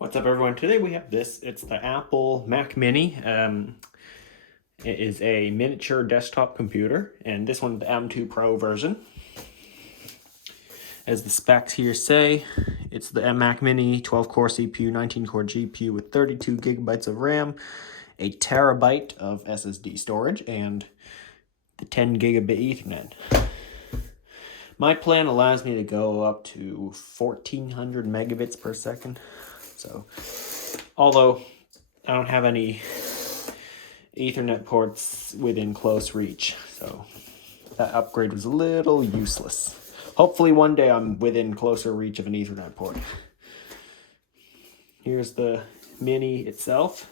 What's up, everyone? Today we have this. It's the Apple Mac Mini. It is a miniature desktop computer, and this one, the M2 Pro version. As the specs here say, it's the Mac Mini 12-core CPU, 19-core GPU with 32 gigabytes of RAM, a terabyte of SSD storage, and the 10 gigabit Ethernet. My plan allows me to go up to 1400 megabits per second. So, although I don't have any Ethernet ports within close reach, so that upgrade was a little useless. Hopefully one day I'm within closer reach of an Ethernet port. Here's the Mini itself.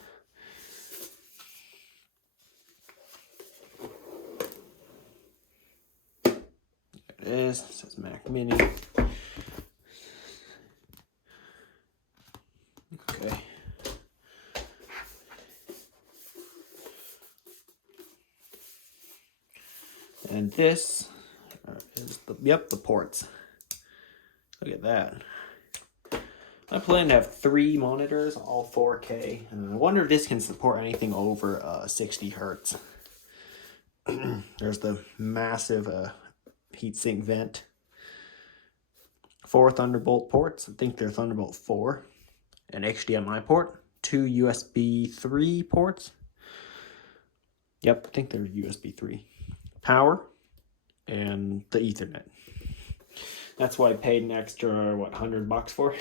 There it is. It says Mac Mini. Okay. And this is the ports. Look at that. I plan to have 3 monitors, all 4K. And I wonder if this can support anything over 60 hertz. There's the massive heatsink vent. 4 Thunderbolt ports. I think they're Thunderbolt 4. An HDMI port. 2 USB 3 ports. Yep, I think they're USB 3. Power. And the Ethernet. That's why I paid an extra, $100 for?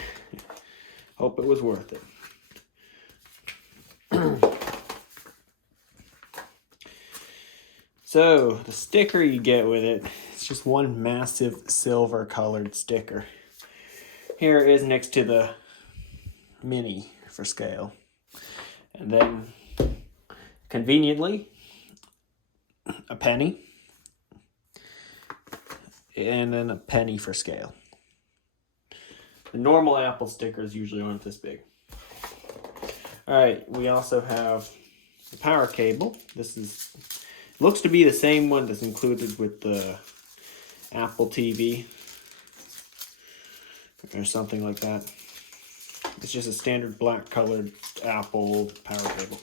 Hope it was worth it. So, the sticker you get with it, it's just one massive silver colored sticker. Here it is next to the Mini for scale. And then, conveniently, a penny. And then a penny for scale. The normal Apple stickers usually aren't this big. Alright, we also have the power cable. This looks to be the same one that's included with the Apple TV. Or something like that. It's just a standard black colored Apple power cable.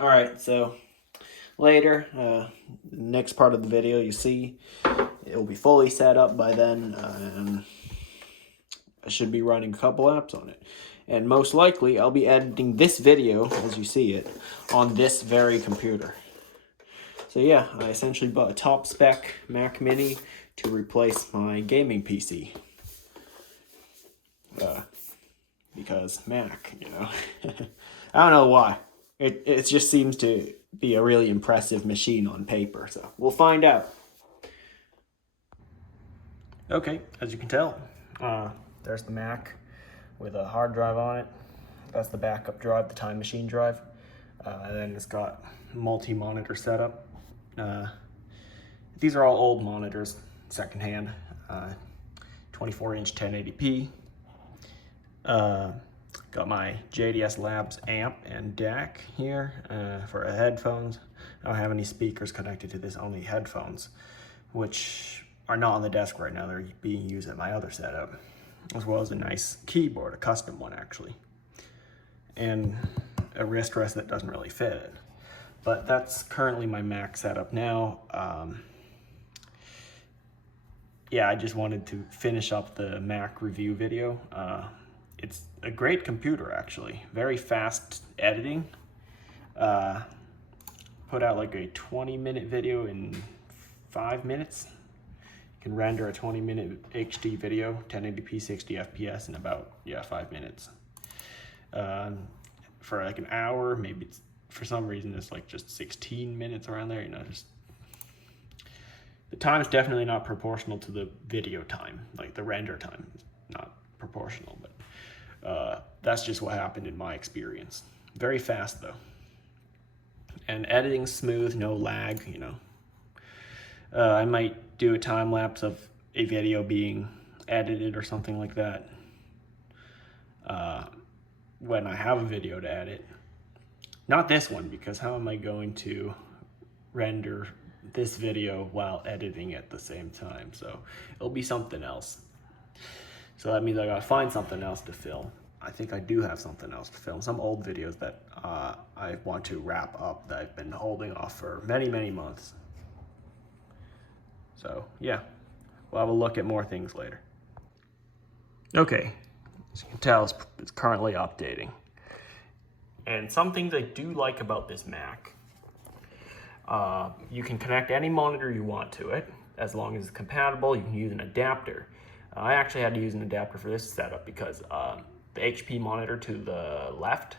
Alright, so later, next part of the video you see, it will be fully set up by then, and I should be running a couple apps on it. And most likely, I'll be editing this video, as you see it, on this very computer. So yeah, I essentially bought a top spec Mac Mini to replace my gaming PC. Because Mac, you know. I don't know why. It just seems to be a really impressive machine on paper, so we'll find out. Okay, as you can tell, there's the Mac with a hard drive on it. That's the backup drive, the Time Machine drive. And then it's got multi-monitor setup. These are all old monitors, secondhand. 24-inch 1080p. Got my JDS Labs amp and DAC here for headphones. I don't have any speakers connected to this, only headphones, which are not on the desk right now. They're being used at my other setup, as well as a nice keyboard, a custom one actually, and a wrist rest that doesn't really fit it. But that's currently my Mac setup now. Yeah, I just wanted to finish up the Mac review video. It's a great computer, actually. Very fast editing. Put out like a 20-minute video in 5 minutes. You can render a 20-minute HD video, 1080p 60 FPS in about, 5 minutes. For like an hour, maybe it's, for some reason it's like just 16 minutes around there, just the time is definitely not proportional to the video time, like the render time is not proportional, but that's just what happened in my experience. Very fast though. And editing smooth, no lag, I might do a time lapse of a video being edited or something like that when I have a video to edit. Not this one, because how am I going to render this video while editing at the same time? So it'll be something else. So that means I gotta find something else to film. I think I do have something else to film. Some old videos that I want to wrap up that I've been holding off for many, many months. So yeah, we'll have a look at more things later. Okay, as you can tell, it's currently updating. And some things I do like about this Mac, you can connect any monitor you want to it, as long as it's compatible. You can use an adapter. I actually had to use an adapter for this setup because the HP monitor to the left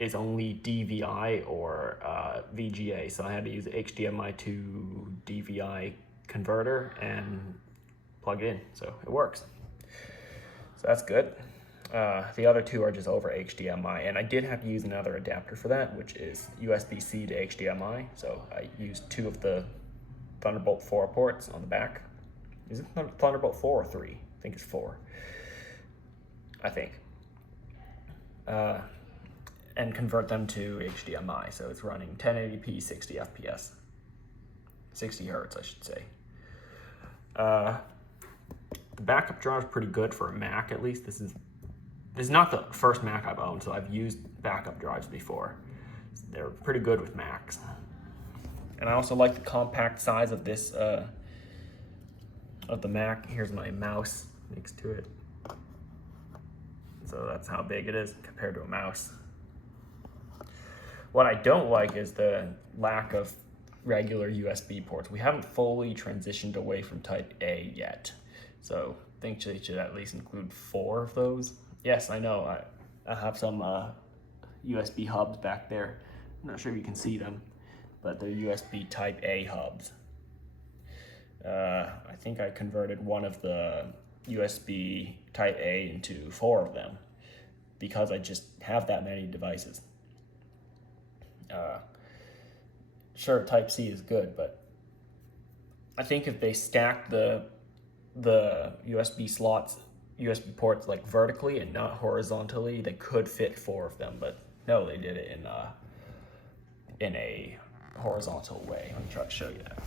is only DVI or VGA, so I had to use the HDMI to DVI converter and plug it in, so it works. So that's good. The other two are just over HDMI, and I did have to use another adapter for that, which is USB-C to HDMI. So I used 2 of the Thunderbolt 4 ports on the back. Is it Thunderbolt 4 or 3? I think it's 4. I think. And convert them to HDMI, so it's running 1080p, 60 FPS. 60 hertz, I should say. The backup drive is pretty good for a Mac, at least. This is not the first Mac I've owned, so I've used backup drives before. They're pretty good with Macs. And I also like the compact size of this, of the Mac. Here's my mouse next to it. So that's how big it is compared to a mouse. What I don't like is the lack of regular USB ports. We haven't fully transitioned away from Type A yet. So I think they should at least include 4 of those. Yes, I know, I have some USB hubs back there. I'm not sure if you can see them, but they're USB Type A hubs. I think I converted one of the USB Type A into 4 of them because I just have that many devices. Sure, Type C is good, but I think if they stacked the USB slots, USB ports like vertically and not horizontally, they could fit 4 of them, but no, they did it in a horizontal way. Let me try to show you that.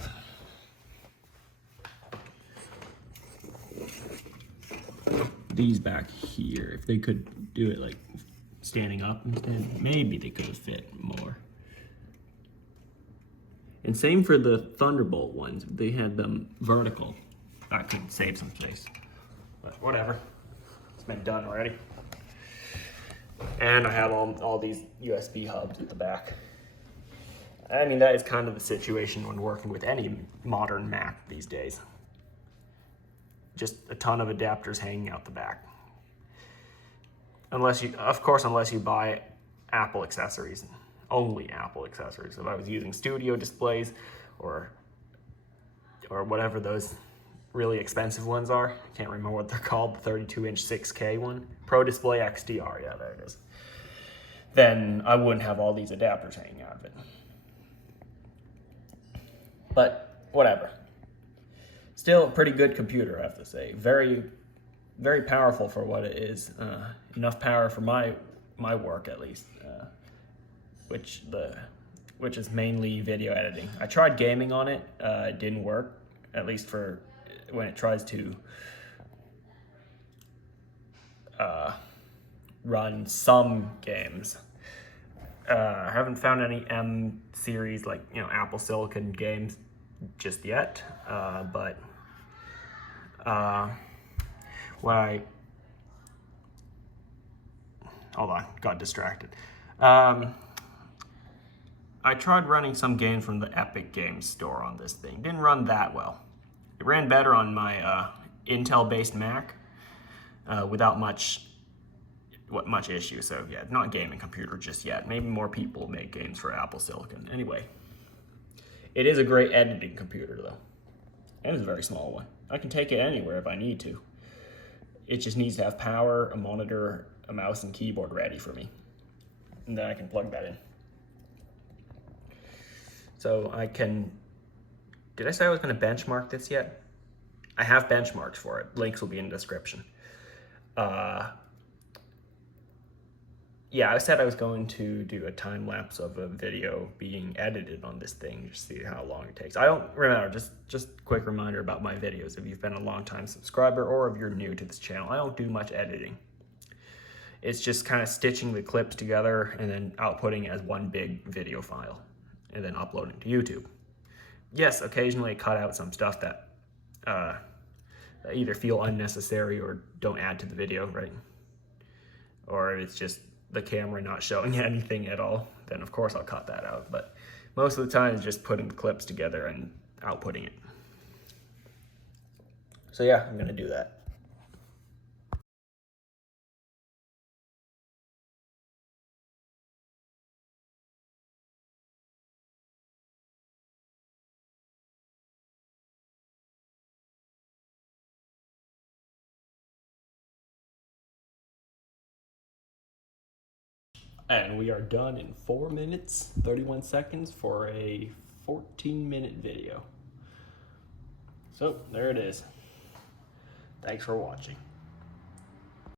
These back here, if they could do it like standing up instead, maybe they could have fit more. And same for the Thunderbolt ones. They had them vertical. I could save some space, but whatever. It's been done already. And I have all these USB hubs at the back. I mean, that is kind of the situation when working with any modern Mac these days. Just a ton of adapters hanging out the back. Unless you buy Apple accessories. Only Apple accessories. If I was using studio displays or whatever those really expensive ones are, I can't remember what they're called, the 32-inch 6K one, Pro Display XDR, yeah, there it is, then I wouldn't have all these adapters hanging out of it. But whatever. Still a pretty good computer, I have to say. Very, very powerful for what it is. Enough power for my work, at least. Which is mainly video editing. I tried gaming on it. It didn't work, at least for when it tries to run some games. I haven't found any M series, like, Apple Silicon games just yet, but hold on, got distracted. I tried running some games from the Epic Games store on this thing. Didn't run that well. It ran better on my Intel-based Mac without much issue. So yeah, not a gaming computer just yet. Maybe more people make games for Apple Silicon. Anyway, it is a great editing computer though, and it's a very small one. I can take it anywhere if I need to. It just needs to have power, a monitor, a mouse, and keyboard ready for me, and then I can plug that in. So I can, did I say I was going to benchmark this yet? I have benchmarks for it. Links will be in the description. yeah, I said I was going to do a time lapse of a video being edited on this thing, just see how long it takes. I don't remember, just quick reminder about my videos. If you've been a long time subscriber or if you're new to this channel, I don't do much editing. It's just kind of stitching the clips together and then outputting as one big video file and then uploading to YouTube. Yes, occasionally I cut out some stuff that either feel unnecessary or don't add to the video, right? Or it's just the camera not showing anything at all, then of course I'll cut that out. But most of the time it's just putting the clips together and outputting it. So yeah, I'm gonna do that. And we are done in 4 minutes, 31 seconds for a 14-minute video. So there it is. Thanks for watching.